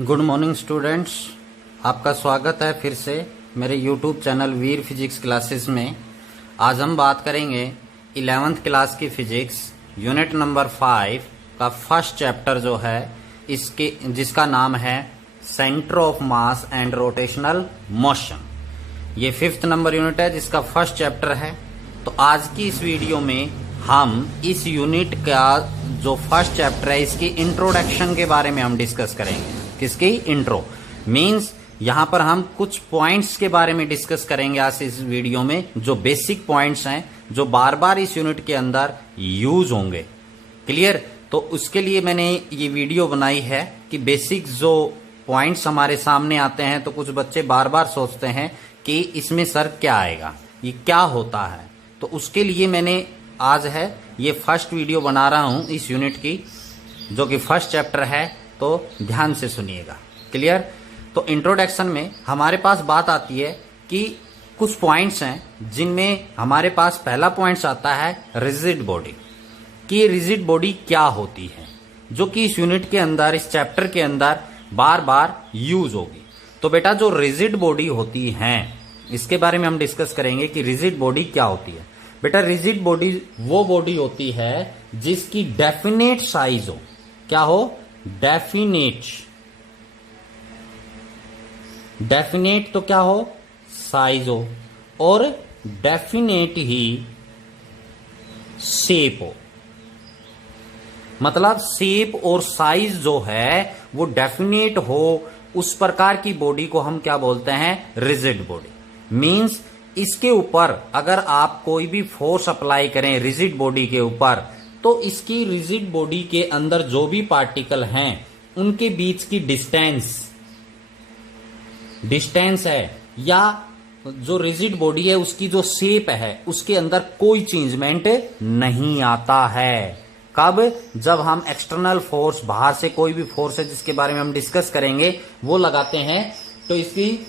Good morning students, आपका स्वागत है फिर से मेरे यूट्यूब चैनल वीर फिजिक्स क्लासेस में। आज हम बात करेंगे 11th क्लास की फिजिक्स यूनिट नंबर 5 का फर्स्ट चैप्टर जो है इसके जिसका नाम है centre of mass and rotational motion. ये 5th नंबर यूनिट है जिसका फर्स्ट चैप्टर है। तो आज की इस वीडियो में हम इस यूनिट का जो फर्स्ट चैप्टर है इसकी इंट्रोडक्शन के बारे में हम डिस्कस करेंगे। किसकी इंट्रो मींस यहां पर हम कुछ पॉइंट्स के बारे में डिस्कस करेंगे आज इस वीडियो में, जो बेसिक पॉइंट्स हैं जो बार बार इस यूनिट के अंदर यूज होंगे। क्लियर? तो उसके लिए मैंने ये वीडियो बनाई है कि बेसिक जो पॉइंट्स हमारे सामने आते हैं तो कुछ बच्चे बार बार सोचते हैं कि इसमें सर क्या आएगा, ये क्या होता है। तो उसके लिए मैंने आज है ये फर्स्ट वीडियो बना रहा हूं इस यूनिट की, जो कि फर्स्ट चैप्टर है, तो ध्यान से सुनिएगा। क्लियर? तो इंट्रोडक्शन में हमारे पास बात आती है कि कुछ पॉइंट्स हैं जिनमें हमारे पास पहला पॉइंट्स आता है रिजिड बॉडी, कि रिजिड बॉडी क्या होती है, जो कि इस यूनिट के अंदर इस चैप्टर के अंदर बार बार यूज होगी। तो बेटा जो रिजिड बॉडी होती है इसके बारे में हम डिस्कस करेंगे कि रिजिड बॉडी क्या होती है। बेटा रिजिड बॉडी वो बॉडी होती है जिसकी डेफिनेट साइज हो। क्या हो? डेफिनेट तो क्या हो? साइज हो, और डेफिनेट ही शेप हो। मतलब शेप और साइज जो है वो डेफिनेट हो, उस प्रकार की बॉडी को हम क्या बोलते हैं? Rigid body. मींस इसके ऊपर अगर आप कोई भी फोर्स अप्लाई करें रिजिड बॉडी के ऊपर, तो इसकी रिजिड बॉडी के अंदर जो भी पार्टिकल हैं उनके बीच की डिस्टेंस है, या जो रिजिड बॉडी है उसकी जो शेप है उसके अंदर कोई चेंजमेंट नहीं आता है। कब? जब हम एक्सटर्नल फोर्स, बाहर से कोई भी फोर्स है जिसके बारे में हम डिस्कस करेंगे, वो लगाते हैं, तो इसकी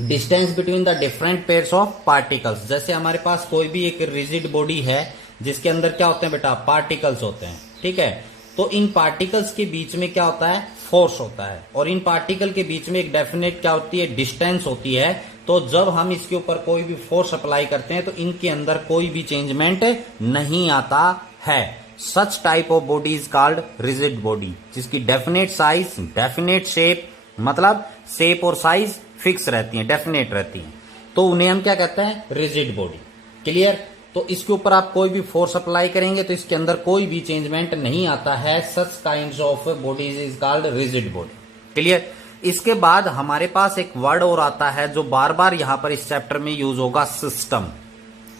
distance between the different pairs of particles. जैसे हमारे पास कोई भी एक रिजिड बॉडी है जिसके अंदर क्या होते हैं बेटा? पार्टिकल्स होते हैं। ठीक है? तो इन पार्टिकल्स के बीच में क्या होता है? फोर्स होता है, और इन पार्टिकल के बीच में एक डेफिनेट क्या होती है? डिस्टेंस होती है। तो जब हम इसके ऊपर कोई भी फोर्स अप्लाई करते हैं तो इनके अंदर कोई भी चेंजमेंट नहीं आता है। सच type of body is called rigid body, जिसकी डेफिनेट साइज, डेफिनेट शेप, मतलब शेप और साइज फिक्स रहती है, डेफिनेट रहती है, तो उन्हें हम क्या कहते हैं? Rigid body. क्लियर? तो इसके ऊपर आप कोई भी फोर्स अप्लाई करेंगे तो इसके अंदर कोई भी चेंजमेंट नहीं आता है। Such kinds of bodies is called rigid body. Clear? इसके बाद हमारे पास एक वर्ड और आता है जो बार बार यहां पर इस चैप्टर में यूज होगा, सिस्टम।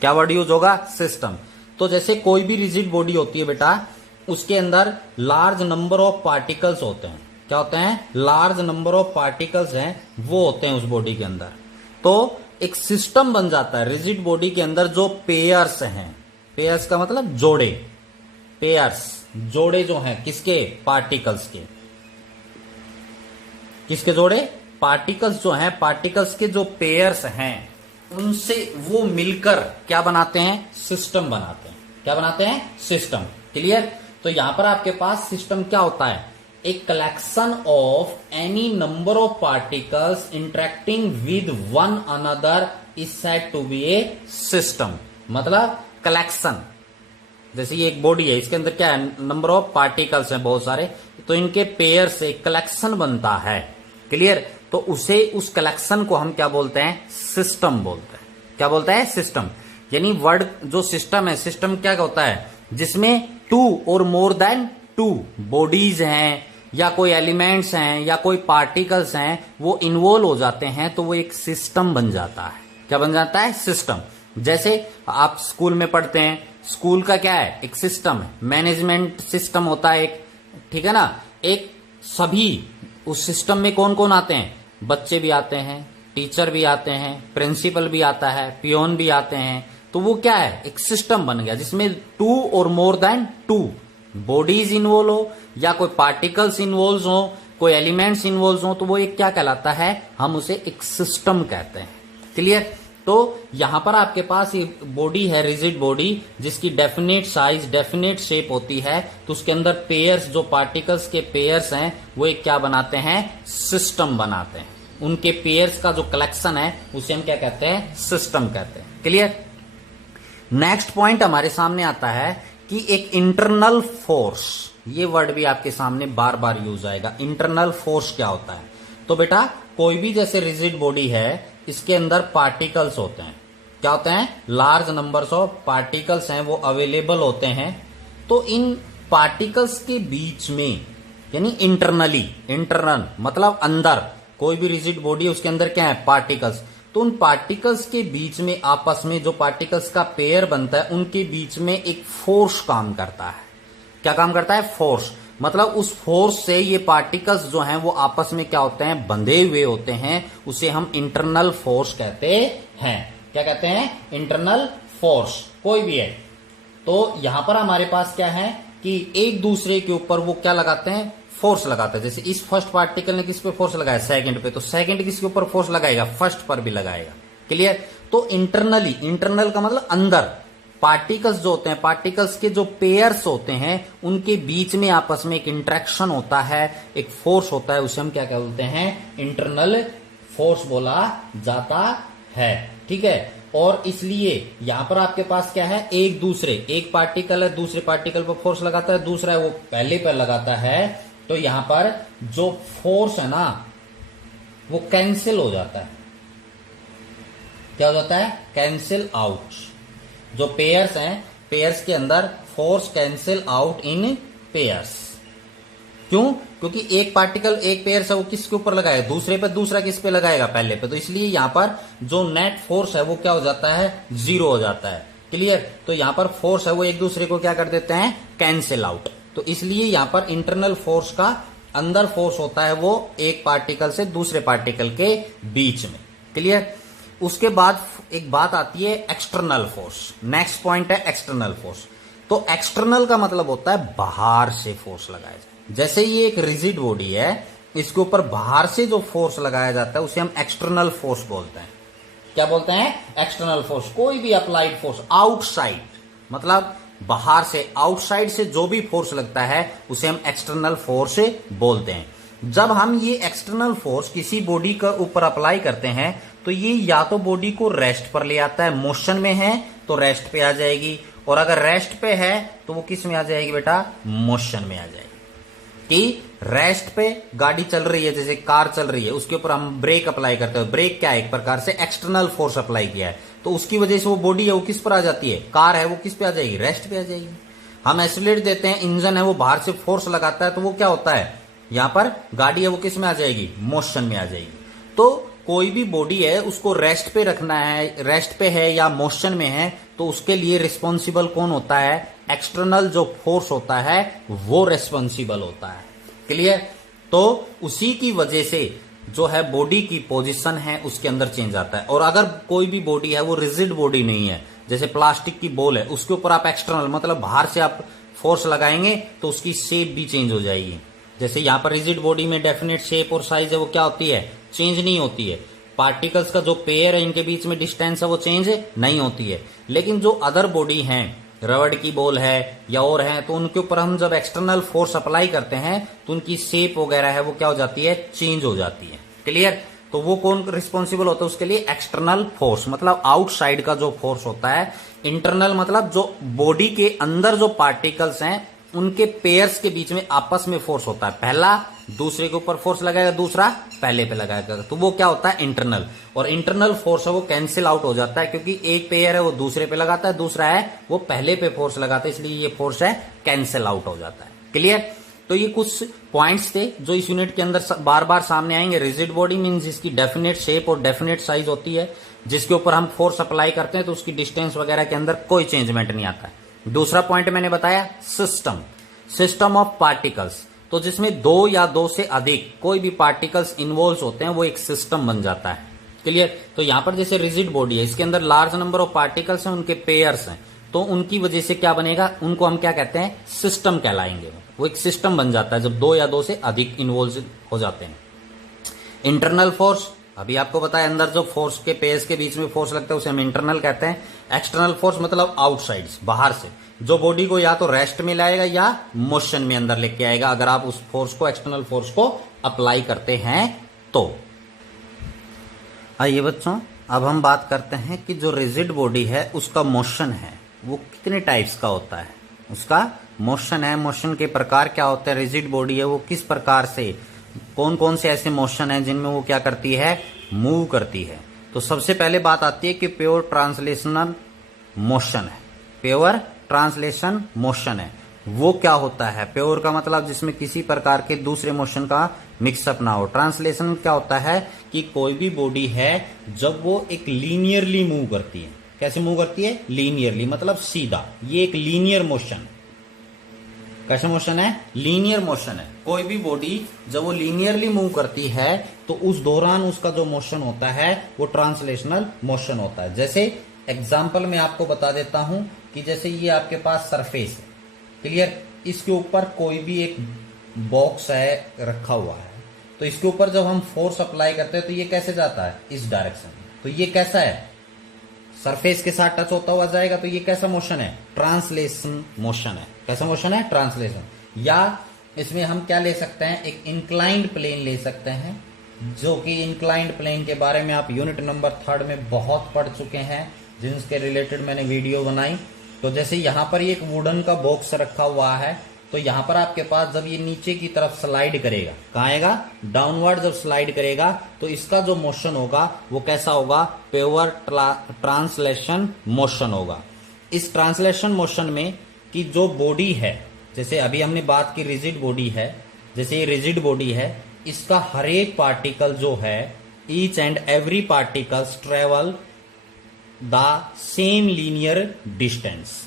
क्या वर्ड यूज होगा? सिस्टम। तो जैसे कोई भी रिजिड बॉडी होती है बेटा, उसके अंदर लार्ज नंबर ऑफ पार्टिकल्स होते हैं। क्या होते हैं? लार्ज नंबर ऑफ पार्टिकल्स हैं, वो होते हैं उस बॉडी के अंदर। तो एक सिस्टम बन जाता है रिजिड बॉडी के अंदर, जो पेयर्स हैं। पेयर्स का मतलब जोड़े। पेयर्स, जोड़े जो हैं किसके? पार्टिकल्स के। किसके जोड़े? पार्टिकल्स जो हैं, पार्टिकल्स के जो पेयर्स हैं उनसे वो मिलकर क्या बनाते हैं? सिस्टम बनाते हैं। क्या बनाते हैं? सिस्टम। क्लियर? तो यहां पर आपके पास सिस्टम क्या होता है? A collection of any number of particles interacting with one another is said to be a system। मतलब कलेक्शन, जैसे ये एक बॉडी है, इसके अंदर क्या है? नंबर ऑफ पार्टिकल्स हैं बहुत सारे, तो इनके पेयर से कलेक्शन बनता है। क्लियर? तो उसे, उस कलेक्शन को हम क्या बोलते हैं? सिस्टम बोलते हैं। क्या बोलते हैं? सिस्टम। यानी वर्ड जो सिस्टम है, सिस्टम क्या होता है? जिसमें 2 और मोर देन 2 बॉडीज हैं, या कोई एलिमेंट्स हैं, या कोई पार्टिकल्स हैं, वो इन्वॉल्व हो जाते हैं, तो वो एक सिस्टम बन जाता है। क्या बन जाता है? सिस्टम। जैसे आप स्कूल में पढ़ते हैं, स्कूल का क्या है? एक सिस्टम है, मैनेजमेंट सिस्टम होता है एक। ठीक है ना? एक सभी उस सिस्टम में कौन कौन आते हैं? बच्चे भी आते हैं, टीचर भी आते हैं, प्रिंसिपल भी आता है, पियोन भी आते हैं। तो वो क्या है? एक सिस्टम बन गया जिसमें 2 और मोर देन 2 बॉडीज इन्वॉल्व हो, या कोई पार्टिकल्स इन्वॉल्व हो, कोई एलिमेंट्स इन्वॉल्व हो, तो वो एक क्या कहलाता है? हम उसे एक सिस्टम कहते हैं। क्लियर? तो यहां पर आपके पास ये बॉडी है, रिजिड बॉडी, जिसकी डेफिनेट साइज, डेफिनेट शेप होती है, तो उसके अंदर पेयर्स, जो पार्टिकल्स के पेयर्स हैं वो एक क्या बनाते हैं, सिस्टम बनाते हैं। उनके पेयर्स का जो कलेक्शन है उसे हम क्या कहते हैं, सिस्टम कहते हैं। क्लियर। नेक्स्ट पॉइंट हमारे सामने आता है कि एक इंटरनल फोर्स, ये वर्ड भी आपके सामने बार बार यूज आएगा। इंटरनल फोर्स क्या होता है? तो बेटा कोई भी जैसे रिजिड बॉडी है, इसके अंदर पार्टिकल्स होते हैं। क्या होते हैं? लार्ज नंबर्स ऑफ पार्टिकल्स हैं, वो अवेलेबल होते हैं। तो इन पार्टिकल्स के बीच में, यानी इंटरनली, इंटरनल मतलब अंदर, कोई भी रिजिड बॉडी उसके अंदर क्या है, पार्टिकल्स। तो उन पार्टिकल्स के बीच में आपस में जो पार्टिकल्स का पेयर बनता है, उनके बीच में एक फोर्स काम करता है। क्या काम करता है? फोर्स। मतलब उस फोर्स से ये पार्टिकल्स जो हैं वो आपस में क्या होते हैं, बंधे हुए होते हैं। उसे हम इंटरनल फोर्स कहते हैं। क्या कहते हैं? Internal force. कोई भी है तो यहां पर हमारे पास क्या है कि एक दूसरे के ऊपर वो क्या लगाते हैं, फोर्स लगाता है। जैसे इस फर्स्ट पार्टिकल ने किस पे फोर्स लगाया, सेकंड पे, तो सेकंड किसके ऊपर फोर्स लगाएगा, फर्स्ट पर भी लगाएगा। क्लियर। तो इंटरनली, इंटरनल का मतलब अंदर, पार्टिकल्स जो होते हैं, पार्टिकल्स के जो पेयर्स होते हैं, उनके बीच में आपस में एक इंटरेक्शन होता है, एक फोर्स होता है, उसे हम क्या बोलते हैं, इंटरनल फोर्स बोला जाता है। ठीक है। और इसलिए यहां पर आपके पास क्या है, एक दूसरे, एक पार्टिकल है दूसरे पार्टिकल पर फोर्स लगाता है, दूसरा है वो पहले पर लगाता है। तो यहां पर जो फोर्स है ना वो कैंसिल हो जाता है। क्या हो जाता है? Cancel out. जो पेयर्स हैं, पेयर्स के अंदर force cancel out in pairs. क्यों? क्योंकि एक पार्टिकल, एक पेयर है वो किसके ऊपर लगाएगा, दूसरे पे, दूसरा किस पे लगाएगा, पहले पे। तो इसलिए यहां पर जो नेट फोर्स है वो क्या हो जाता है, जीरो हो जाता है। क्लियर। तो यहां पर फोर्स है वो एक दूसरे को क्या कर देते हैं, कैंसिल आउट। तो इसलिए यहां पर इंटरनल फोर्स का अंदर फोर्स होता है वो एक पार्टिकल से दूसरे पार्टिकल के बीच में। क्लियर। उसके बाद एक बात आती है एक्सटर्नल फोर्स। नेक्स्ट पॉइंट है एक्सटर्नल फोर्स। तो एक्सटर्नल का मतलब होता है बाहर से फोर्स लगाया जाए। जैसे ये एक रिजिड बॉडी है, इसके ऊपर बाहर से जो फोर्स लगाया जाता है उसे हम एक्सटर्नल फोर्स बोलते हैं। क्या बोलते हैं? External force. कोई भी अप्लाइड फोर्स आउटसाइड, मतलब बाहर से, आउटसाइड से जो भी फोर्स लगता है उसे हम एक्सटर्नल फोर्स बोलते हैं। जब हम ये एक्सटर्नल फोर्स किसी बॉडी के ऊपर अप्लाई करते हैं तो ये या तो बॉडी को रेस्ट पर ले आता है, मोशन में है तो रेस्ट पे आ जाएगी, और अगर रेस्ट पे है तो वो किस में आ जाएगी बेटा, मोशन में आ जाएगी। कि रेस्ट पे गाड़ी चल रही है, जैसे कार चल रही है, उसके ऊपर हम ब्रेक अप्लाई करते हैं। ब्रेक क्या है, एक प्रकार से एक्सटर्नल फोर्स अप्लाई किया है, तो उसकी वजह से वो बॉडी है वो किस पर आ जाती है, कार है वो किस पे आ जाएगी, रेस्ट पे आ जाएगी। हम एक्सीलरेट देते हैं, इंजन है वो बाहर से फोर्स लगाता है, तो वो क्या होता है, यहां पर गाड़ी है वो किस में आ जाएगी, मोशन में आ जाएगी। तो कोई भी बॉडी है उसको रेस्ट पे रखना है, रेस्ट पे है या मोशन में है, तो उसके लिए रिस्पॉन्सिबल कौन होता है, एक्सटर्नल जो फोर्स होता है वो रिस्पॉन्सिबल होता है। क्लियर। तो उसी की वजह से जो है बॉडी की पोजीशन है उसके अंदर चेंज आता है। और अगर कोई भी बॉडी है वो रिजिड बॉडी नहीं है, जैसे प्लास्टिक की बॉल है, उसके ऊपर आप एक्सटर्नल मतलब बाहर से आप फोर्स लगाएंगे तो उसकी शेप भी चेंज हो जाएगी। जैसे यहां पर रिजिड बॉडी में डेफिनेट शेप और साइज है वो क्या होती है, चेंज नहीं होती है। पार्टिकल्स का जो पेयर है इनके बीच में डिस्टेंस है वो चेंज नहीं होती है। लेकिन जो अदर बॉडी है, रबड़ की बॉल है या और है, तो उनके ऊपर हम जब एक्सटर्नल फोर्स अप्लाई करते हैं तो उनकी शेप वगैरह है वो क्या हो जाती है, चेंज हो जाती है। क्लियर। तो वो कौन रिस्पॉन्सिबल होता है उसके लिए, एक्सटर्नल फोर्स मतलब आउटसाइड का जो फोर्स होता है। इंटरनल मतलब जो बॉडी के अंदर जो पार्टिकल्स हैं उनके पेयर्स के बीच में आपस में फोर्स होता है। पहला दूसरे के ऊपर फोर्स लगाएगा, दूसरा पहले पे लगाएगा, तो वो क्या होता है, इंटरनल। और इंटरनल फोर्स है वो कैंसिल आउट हो जाता है, क्योंकि एक पेयर है वो दूसरे पे लगाता है, दूसरा है वो पहले पे फोर्स लगाता है, इसलिए ये फोर्स है कैंसिल आउट हो जाता है। क्लियर। तो ये कुछ पॉइंट्स थे जो इस यूनिट के अंदर बार बार सामने आएंगे। रिजिड बॉडी मींस जिसकी डेफिनेट शेप और डेफिनेट साइज होती है, जिसके ऊपर हम फोर्स अप्लाई करते हैं तो उसकी डिस्टेंस वगैरह के अंदर कोई चेंजमेंट नहीं आता है। दूसरा पॉइंट मैंने बताया सिस्टम, सिस्टम ऑफ पार्टिकल्स। तो जिसमें दो या दो से अधिक कोई भी पार्टिकल्स इन्वॉल्व होते हैं वो एक सिस्टम बन जाता है। क्लियर। तो यहां पर जैसे रिजिड बॉडी है, इसके अंदर लार्ज नंबर ऑफ पार्टिकल्स हैं, उनके पेयर्स हैं, तो उनकी वजह से क्या बनेगा, उनको हम क्या कहते हैं, सिस्टम कहलाएंगे। वो एक सिस्टम बन जाता है जब दो या दो से अधिक इन्वॉल्व हो जाते हैं। इंटरनल फोर्स अभी आपको पता है अंदर जो फोर्स के पेज के बीच में फोर्स लगता है उसे हम इंटरनल कहते हैं। एक्सटर्नल फोर्स मतलब आउटसाइड, बाहर से, जो बॉडी को या तो रेस्ट में लाएगा या मोशन में अंदर लेके आएगा अगर आप उस फोर्स को, एक्सटर्नल फोर्स को अप्लाई करते हैं तो। आइए बच्चों, अब हम बात करते हैं कि जो रिजिड बॉडी है उसका मोशन है वो कितने टाइप्स का होता है। उसका मोशन है, मोशन के प्रकार क्या होते हैं, रिजिड बॉडी है वो किस प्रकार से, कौन कौन से ऐसे मोशन है जिनमें वो क्या करती है, मूव करती है। तो सबसे पहले बात आती है कि प्योर ट्रांसलेशनल मोशन है। प्योर ट्रांसलेशन मोशन है वो क्या होता है, प्योर का मतलब जिसमें किसी प्रकार के दूसरे मोशन का मिक्सअप ना हो। ट्रांसलेशन क्या होता है कि कोई भी बॉडी है जब वो एक लीनियरली मूव करती है। कैसे मूव करती है, लीनियरली मतलब सीधा, ये एक लीनियर मोशन। कैसा मोशन है, लीनियर मोशन है। कोई भी बॉडी जब वो लीनियरली मूव करती है तो उस दौरान उसका जो मोशन होता है वो ट्रांसलेशनल मोशन होता है। जैसे एग्जाम्पल में आपको बता देता हूं कि जैसे ये आपके पास सरफेस है, क्लियर, इसके ऊपर कोई भी एक बॉक्स है रखा हुआ है, तो इसके ऊपर जब हम फोर्स अप्लाई करते हैं तो ये कैसे जाता है, इस डायरेक्शन में। तो ये कैसा है, सरफेस के साथ टच होता हुआ जाएगा। तो ये कैसा मोशन है, ट्रांसलेशन मोशन है। कैसा मोशन है, ट्रांसलेशन। या इसमें हम क्या ले सकते हैं, एक इंक्लाइंड प्लेन ले सकते हैं, जो कि इंक्लाइंड प्लेन के बारे में आप यूनिट नंबर 3 में बहुत पढ़ चुके हैं, जिनके रिलेटेड मैंने वीडियो बनाई। तो जैसे यहां पर एक वुडन का बॉक्स रखा हुआ है, तो यहां पर आपके पास जब ये नीचे की तरफ स्लाइड करेगा, कहां आएगा, डाउनवर्ड जब स्लाइड करेगा तो इसका जो मोशन होगा वो कैसा होगा, प्योर ट्रांसलेशन मोशन होगा। इस ट्रांसलेशन मोशन में कि जो बॉडी है, जैसे अभी हमने बात की रिजिड बॉडी है, जैसे ये रिजिड बॉडी है, इसका हर एक पार्टिकल जो है, each and every particles travel the same linear distance,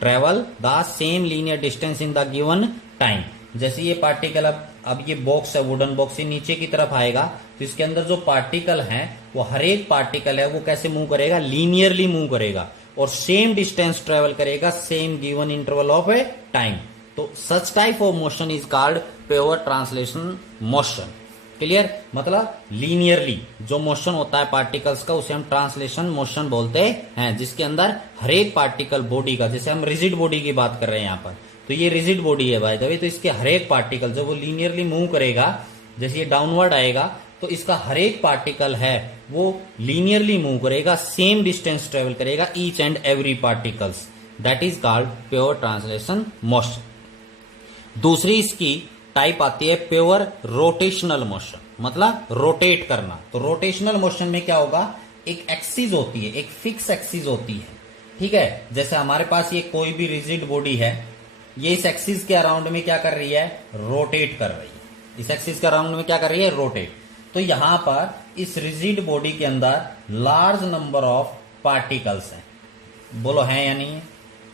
travel the same linear distance in the given time. जैसे ये पार्टिकल अब ये बॉक्स है, वुडन बॉक्स, से नीचे की तरफ आएगा तो इसके अंदर जो पार्टिकल है वो हर एक पार्टिकल है वो कैसे मूव करेगा, लीनियरली मूव करेगा और सेम डिस्टेंस ट्रेवल करेगा same given interval of a time. तो such type of motion is called pure translation motion. Clear, मतलब लीनियरली जो मोशन होता है पार्टिकल्स का उसे हम ट्रांसलेशन मोशन बोलते हैं, जिसके अंदर हर एक पार्टिकल बॉडी का, जैसे हम रिजिड बॉडी की बात कर रहे हैं यहाँ पर, तो ये रिजिड बॉडी है भाई तभी, तो इसके हर एक पार्टिकल जब वो लीनियरली मूव करेगा, जैसे ये डाउनवर्ड आएगा तो इसका हर एक पार्टिकल है वो लीनियरली मूव करेगा, सेम डिस्टेंस ट्रेवल करेगा, each and every particles, that is called pure translation motion. दूसरी इसकी टाइप आती है प्योर रोटेशनल मोशन, मतलब रोटेट करना। तो रोटेशनल मोशन में क्या होगा, एक एक्सिस होती है, एक फिक्स एक्सिस होती है, ठीक है। जैसे हमारे पास ये कोई भी रिजिड बॉडी है, ये इस एक्सिस के अराउंड में क्या कर रही है, रोटेट कर रही है। इस एक्सिस के अराउंड में क्या कर रही है, रोटेट। तो यहां पर इस रिजिड बॉडी के अंदर लार्ज नंबर ऑफ पार्टिकल्स हैं, बोलो है या नहीं है।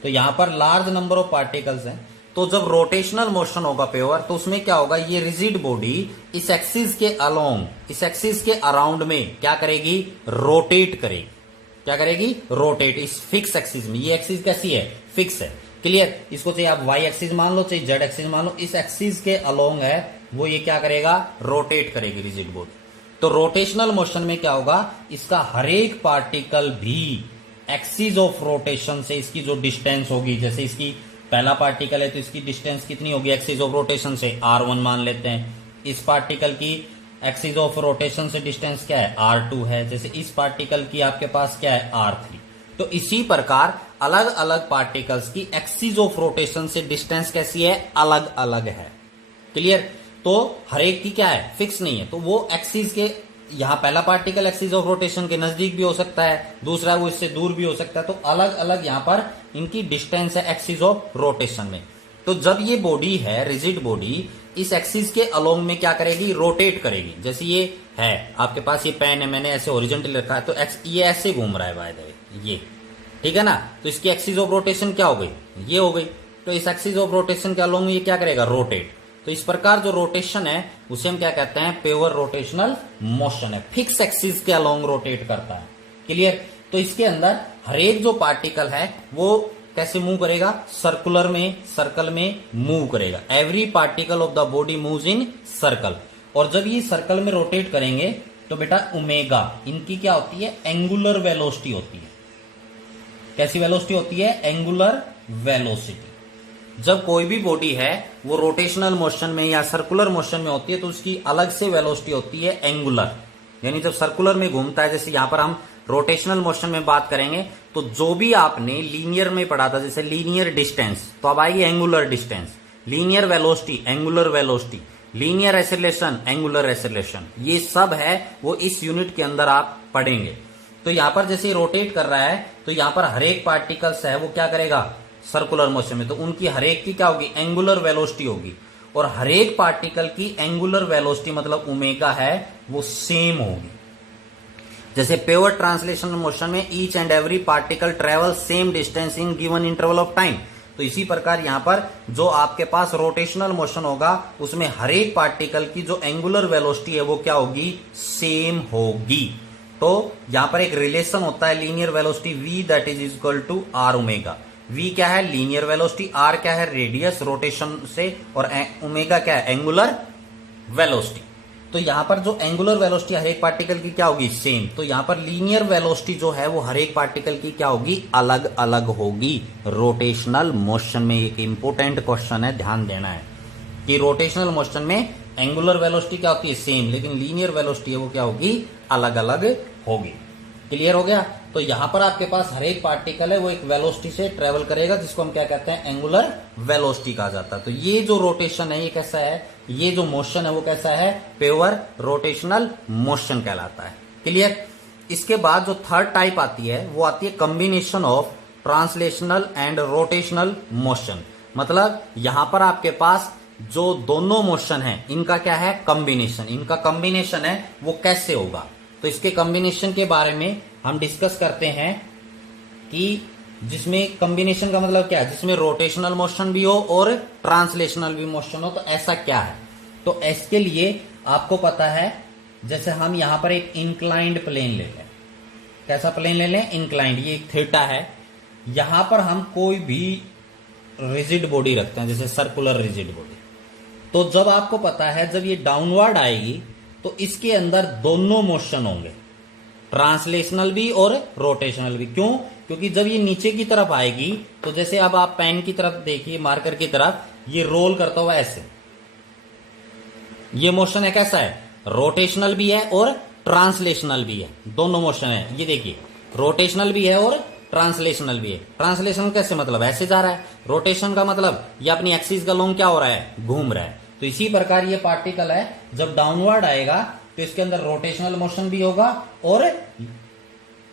तो यहां पर लार्ज नंबर ऑफ पार्टिकल्स हैं, तो जब रोटेशनल मोशन होगा प्योर, तो उसमें क्या होगा, ये रिजिड बॉडी इस एक्सिस के अलोंग, इस एक्सिस के अराउंड में क्या करेगी, रोटेट करेगी। क्या करेगी, रोटेट इस फिक्स एक्सिस में। ये एक्सिस कैसी है, फिक्स है। क्लियर, इसको चाहे आप वाई एक्सिस मान लो, चाहे जेड एक्सिस मान लो, इस एक्सिस के अलोंग है वो ये क्या करेगा, रोटेट करेगी रिजिड बॉडी। तो रोटेशनल मोशन में क्या होगा, इसका हर एक पार्टिकल भी एक्सिस ऑफ रोटेशन से इसकी जो डिस्टेंस होगी, जैसे इसकी पहला पार्टिकल है तो इसकी डिस्टेंस कितनी होगी एक्सिस ऑफ रोटेशन से, r1 मान लेते हैं। इस पार्टिकल की एक्सिस ऑफ रोटेशन से डिस्टेंस क्या है, r2 है। जैसे इस पार्टिकल की आपके पास क्या है, r3। तो इसी प्रकार अलग अलग पार्टिकल्स की एक्सिस ऑफ रोटेशन से डिस्टेंस कैसी है, अलग अलग है। क्लियर, तो हर एक की क्या है, फिक्स नहीं है। तो वो एक्सिस के, यहां पहला पार्टिकल एक्सिस ऑफ रोटेशन के नजदीक भी हो सकता है, दूसरा वो इससे दूर भी हो सकता है। तो अलग अलग यहां पर इनकी डिस्टेंस है एक्सिस ऑफ रोटेशन में। तो जब ये बॉडी है रिजिड बॉडी, इस एक्सिस के अलोंग में क्या करेगी, रोटेट करेगी। जैसे ये है आपके पास, ये पेन है, मैंने ऐसे ओरिजेंटली रखा है, तो ये ऐसे घूम रहा है बाय द वे, ये ठीक है ना। तो इसकी एक्सिस ऑफ रोटेशन क्या हो गई, ये हो गई। तो इस एक्सिस ऑफ रोटेशन के अलोंग ये क्या करेगा, रोटेट। तो इस प्रकार जो रोटेशन है उसे हम क्या कहते हैं, प्योर रोटेशनल मोशन है, फिक्स एक्सिस के अलोंग रोटेट करता है। क्लियर, तो इसके अंदर हर एक जो पार्टिकल है वो कैसे मूव करेगा, सर्कुलर में, सर्कल में मूव करेगा। Every particle of the body moves in circle. और जब ये सर्कल में रोटेट करेंगे तो बेटा ओमेगा इनकी क्या होती है, एंगुलर वेलोसिटी होती है। कैसी वेलोसिटी होती है, एंगुलर वेलोसिटी। जब कोई भी बॉडी है वो रोटेशनल मोशन में या सर्कुलर मोशन में होती है तो उसकी अलग से वेलोसिटी होती है एंगुलर, यानी जब सर्कुलर में घूमता है, जैसे यहां पर हम रोटेशनल मोशन में बात करेंगे तो जो भी आपने लीनियर में पढ़ा था, जैसे लीनियर डिस्टेंस, तो अब आइए angular distance, linear velocity, angular velocity, linear acceleration, angular acceleration, ये सब है वो इस यूनिट के अंदर आप पढ़ेंगे। तो यहां पर जैसे रोटेट कर रहा है तो यहां पर हर एक पार्टिकल्स है वो क्या करेगा, सर्कुलर मोशन में, तो उनकी हर एक की क्या होगी, एंगुलर वेलोसिटी होगी, और हर एक पार्टिकल की एंगुलर वेलोसिटी मतलब ओमेगा है वो सेम होगी। जैसे प्योर ट्रांसलेशन मोशन में each and every particle travel same distance in given interval of time, तो इसी प्रकार यहां पर जो आपके पास रोटेशनल मोशन होगा उसमें हर एक पार्टिकल की जो एंगुलर वेलोसिटी है वो क्या होगी, सेम होगी। तो यहां पर एक रिलेशन होता है linear velocity v that is equal to r omega. v क्या है, लीनियर वेलोसिटी, r क्या है, रेडियस रोटेशन से, और ओमेगा क्या है, एंगुलर वेलोसिटी। तो यहां पर जो एंगुलर वेलोसिटी हर एक पार्टिकल की क्या होगी, सेम, तो यहां पर लीनियर वेलोसिटी जो है वो हर एक पार्टिकल की क्या होगी, अलग अलग होगी रोटेशनल मोशन में। एक इंपोर्टेंट क्वेश्चन है, ध्यान देना है कि रोटेशनल मोशन में एंगुलर वेलोसिटी क्या होती है, सेम, लेकिन लीनियर वेलोसिटी है वो क्या होगी, अलग अलग होगी। क्लियर हो गया। तो यहां पर आपके पास हर एक पार्टिकल है वो एक वेलोसिटी से ट्रेवल करेगा जिसको हम क्या कहते हैं, एंगुलर वेलोसिटी कहा जाता है। तो ये जो रोटेशन है ये कैसा है, ये जो मोशन है वो कैसा है, प्योर रोटेशनल मोशन कहलाता है। क्लियर। इसके बाद जो थर्ड टाइप आती है वो आती है combination of translational and rotational motion. मतलब यहां पर आपके पास जो दोनों मोशन है इनका क्या है, कॉम्बिनेशन, इनका कॉम्बिनेशन है वो कैसे होगा। तो इसके कॉम्बिनेशन के बारे में हम डिस्कस करते हैं कि जिसमें कॉम्बिनेशन का मतलब क्या है, जिसमें रोटेशनल मोशन भी हो और ट्रांसलेशनल भी मोशन हो, तो ऐसा क्या है। तो इसके लिए आपको पता है, जैसे हम यहां पर एक इंक्लाइंड प्लेन ले लें, कैसा प्लेन ले लें, इंक्लाइंड, ये एक थीटा है, यहां पर हम कोई भी रिजिड बॉडी रखते हैं, जैसे सर्कुलर रिजिड बॉडी, तो जब आपको पता है जब ये डाउनवर्ड आएगी तो इसके अंदर दोनों मोशन होंगे, ट्रांसलेशनल भी और रोटेशनल भी। क्यों, क्योंकि जब ये नीचे की तरफ आएगी तो जैसे अब आप पेन की तरफ देखिए, मार्कर की तरफ, ये रोल करता हुआ ऐसे, ये मोशन है कैसा है, रोटेशनल भी है और ट्रांसलेशनल भी है, दोनों मोशन है। ये देखिए रोटेशनल भी है और ट्रांसलेशनल भी है। ट्रांसलेशन कैसे, मतलब ऐसे जा रहा है, रोटेशन का मतलब ये अपनी एक्सिस का लॉन्ग क्या हो रहा है, घूम रहा है। तो इसी प्रकार ये पार्टिकल है जब डाउनवर्ड आएगा तो इसके अंदर रोटेशनल मोशन भी होगा और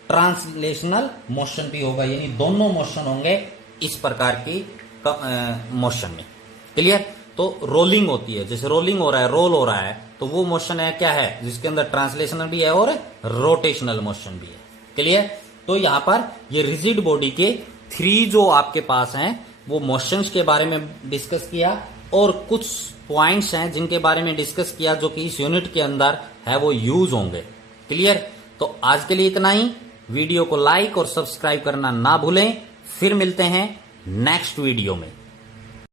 ट्रांसलेशनल मोशन भी होगा, यानी दोनों मोशन होंगे इस प्रकार की मोशन में। क्लियर। तो रोलिंग होती है, जैसे रोलिंग हो रहा है, रोल हो रहा है, तो वो मोशन है क्या है, जिसके अंदर ट्रांसलेशनल भी है और रोटेशनल मोशन भी है। क्लियर। तो यहां पर ये रिजिड बॉडी के 3 जो आपके पास हैं वो मोशंस के बारे में डिस्कस किया, और कुछ पॉइंट्स हैं जिनके बारे में डिस्कस किया जो कि इस यूनिट के अंदर है वो यूज होंगे। क्लियर। तो आज के लिए इतना ही। वीडियो को लाइक और सब्सक्राइब करना ना भूलें। फिर मिलते हैं नेक्स्ट वीडियो में।